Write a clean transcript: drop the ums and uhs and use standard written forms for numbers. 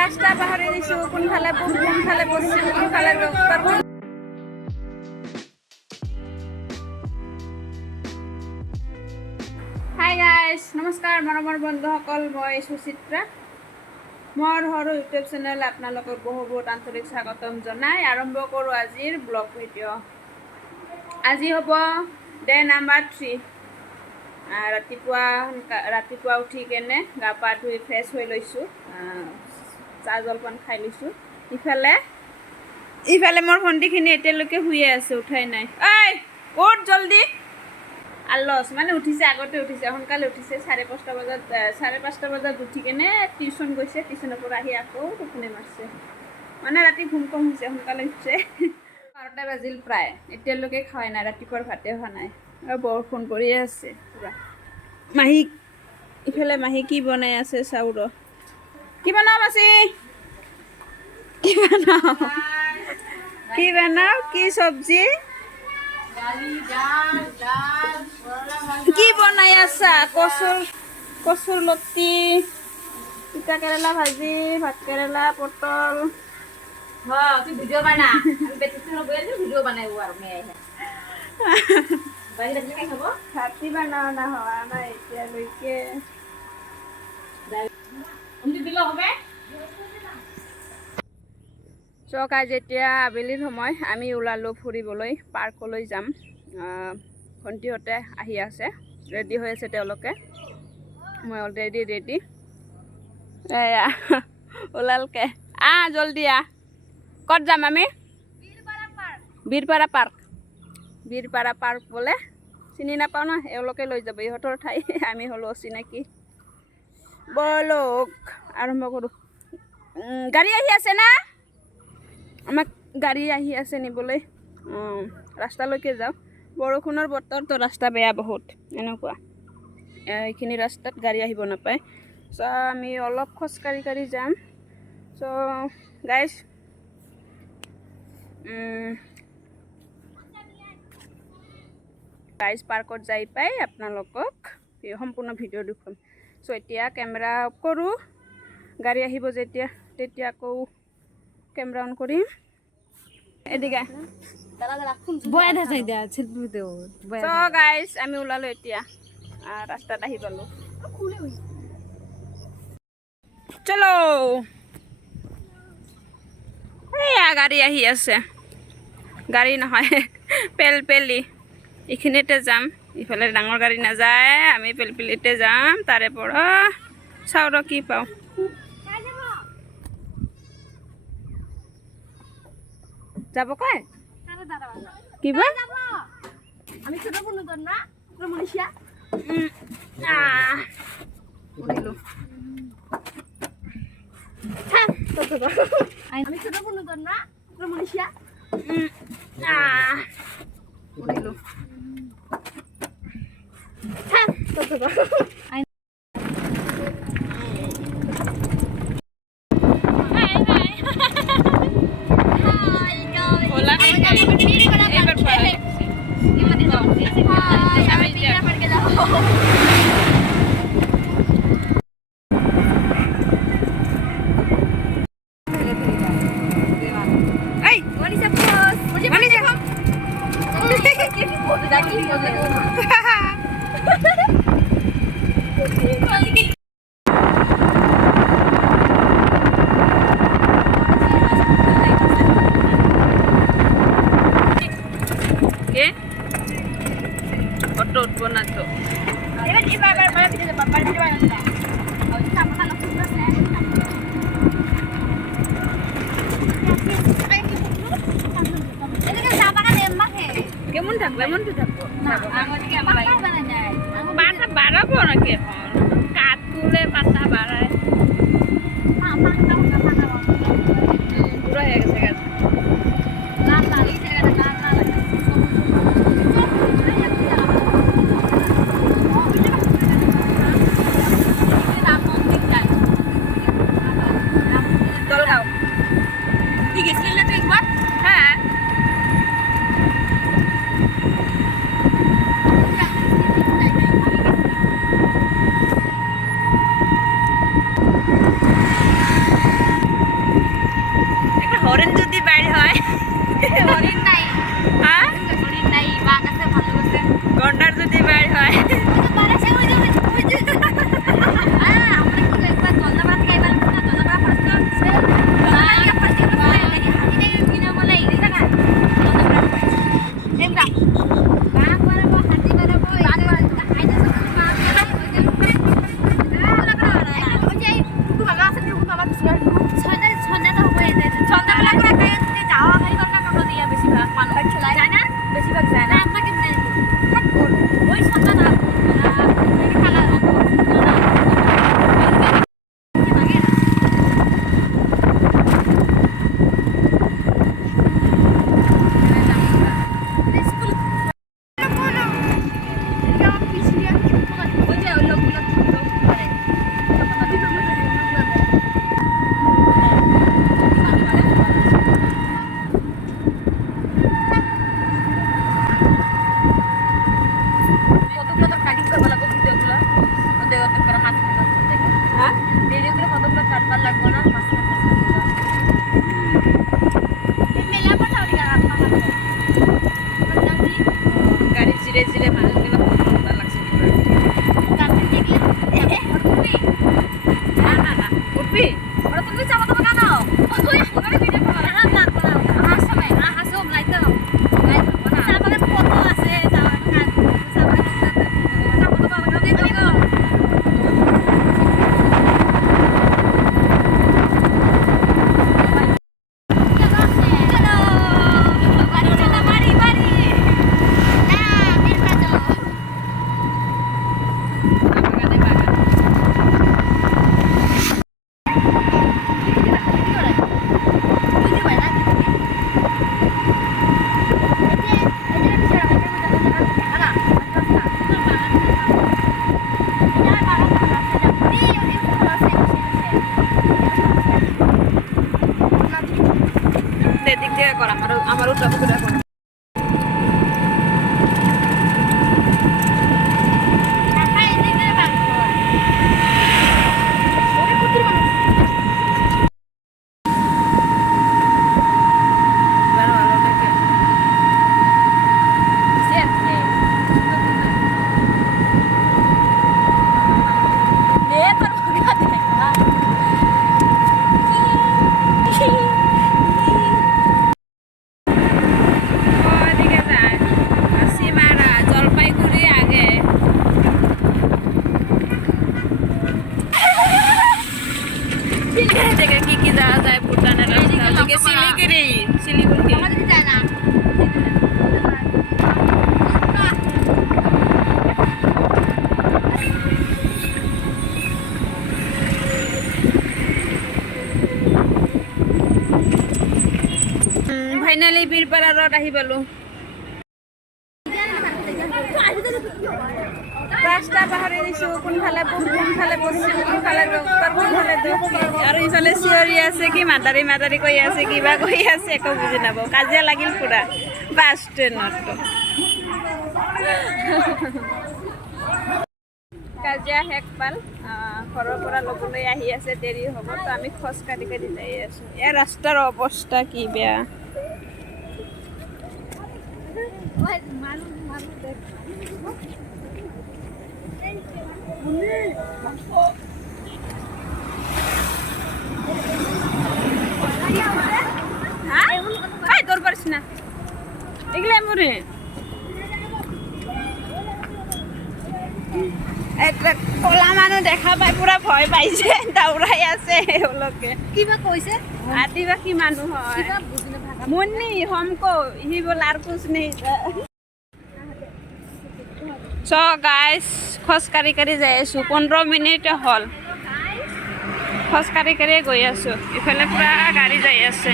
ৰাস্তা পাহাড়ে দিছো কোনফালে পূব কোনফালে পশ্চিম কোনফালে উত্তৰ। হাই গাইজ নমস্কাৰ মৰমৰ বন্ধুসকল, মই সুচিত্ৰা। মোৰ সৰু ইউটিউব চেনেল আপোনালোকক বহুত আন্তৰিক স্বাগতম জনাই আৰম্ভ কৰোঁ আজিৰ ব্লগ ভিডিঅ'। আজি হ'ব ডে নাম্বাৰ 3। ৰাতিপুৱা উঠি কেনে গা পা ধুই ফ্ৰেছ হৈ লৈছোঁ, চাহ জলপান খাই লৈছোঁ। ইফালে মোৰ ভণ্টিখিনি এতিয়ালৈকে শুয়ে আছে, উঠাই নাই। ঐ উঠ জলদি। আলস মানে উঠিছে, আগতে উঠিছে, সোনকালে উঠিছে। 5:30 বজাত উঠি কেনে টিউশ্যন গৈছে, টিউশ্যনৰ পৰা আহি আকৌ টোপনি মাৰিছে। মানে ৰাতি ঘুম কম হৈছে, সোনকালে উঠিছে। 12টা বাজিল প্ৰায়, এতিয়ালৈকে খোৱাই নাই, ৰাতিপুৱাৰ ভাতে খোৱা নাই। বৰষুণ পৰিয়ে আছে পুৰা। ইফালে মাহী কি বনাই আছে চাউল। কি বনাও মাছি? কি বনাও? কি চব্জি? কি বনাই আছা? কচুৰ লতি, তিতা কেৰেলা ভাজি, ভাত কেৰেলা, পটল। তুই ভিডিও বানা, আমি বেটিছনৰ বইলে ভিডিও বানাইব আৰু মেয়ে বাজি ৰাখি খাব। ভাতি বানাও না হোৱা নাই এতিয়ালৈকে। চক আজি এতিয়া আবেলিৰ সময়, আমি ওলালোঁ ফুৰিবলৈ, পাৰ্কলৈ যাম। ভণ্টিহঁতে আহি আছে, ৰেডি হৈ আছে তেওঁলোকে। মই অলৰেডি ৰেডি। এয়া ওলালকে জলদি ক'ত যাম আমি? বীৰপাৰা পাৰ্ক বোলে। চিনি নাপাওঁ ন, এওঁলোকে লৈ যাব, ইহঁতৰ ঠাই। আমি হ'লোঁ অচিনাকি। বলক আৰম্ভ কৰোঁ। গাড়ী আহি আছে না? আমাক গাড়ী আহি আছে নিবলৈ। ৰাস্তালৈকে যাওঁ। বৰষুণৰ বতৰতো ৰাস্তা বেয়া বহুত, এনেকুৱা। এইখিনি ৰাস্তাত গাড়ী আহিব নাপায়। চ' আমি অলপ খোজকাঢ়ি যাম। চ' গাইজ পাৰ্কত যাই পাই আপোনালোকক সম্পূৰ্ণ ভিডিঅ' দেখুৱাম। চ' এতিয়া কেমেৰা অফ কৰোঁ। গাড়ী আহিব যেতিয়া তেতিয়া আকৌ কেমেৰা অন কৰিম। এদিকে গাইজ আমি ওলালোঁ এতিয়া, ৰাস্তাত আহি পালোঁ। চলো, এয়া গাড়ী আহি আছে। গাড়ী নহয়, পেলপেলি। এইখিনিতে যাম, ইফালে ডাঙৰ গাড়ী নাযায়, আমি পেলপেলিতে যাম। তাৰে পৰা চাওঁ ৰ কি পাওঁ। যাব কয় কিবা আমি ছোট বন্ধু তোর না তোর মনীষা আমি ছোট বন্ধু তোর না তোর মনীষা ফটো উঠবো না তো। কেমন থাকবো? এমন তো থাকবো, পাতা বাড়াবো নাকি এখন? কাঠ তুলে পাতা বাড়ায়, বুড়ো হয়ে গেছে গাছ। আমারও টপ করে এখন কি কি যাওয়া যায় ভুটানের রাস্তা থেকে শিলিগুড়ি শিলিগুড়ি ফাইনালি বীৰপাৰা রোড আহি পালো রাস্তা পাহাড়ি দিছো কোনফালে কোনফালে পশ্চিম কোনফালে উত্তর কোনফালে দক্ষিণ আর ইফালে চিঞৰি আছে কি মাতারি মাতারি কৈ আছে কিবা কৈ আছে একো বুজি নাপাওঁ কাজিয়া লাগিল পুৰা বাছ ট্ৰেইনত কাজিয়া শেষ পাল ঘৰৰ পৰা ল'বলৈ আহি আছে দেৰি হ'ব তো আমি খোজ কাঢ়ি কাঢ়ি যাই আছোঁ এই ৰাস্তাৰ অৱস্থা কি বেয়া তোর পারিস না এগুলো মরে একটা কলা মানুষ দেখা পাই পুরা ভয় পাইছে দৌড়াই আছে ওলোকে কিবা কইছে আদিবাসী মানুষ হয় মুন্নি हमको ही बोला আর कुछ नहीं সো গাইস খোজ কাঢ়ি কাঢ়ি যাই আছো 15 মিনিট হল খোজ কাঢ়ি কাঢ়ি গৈ আছো ইফালে পুৰা গাড়ী যাই আছে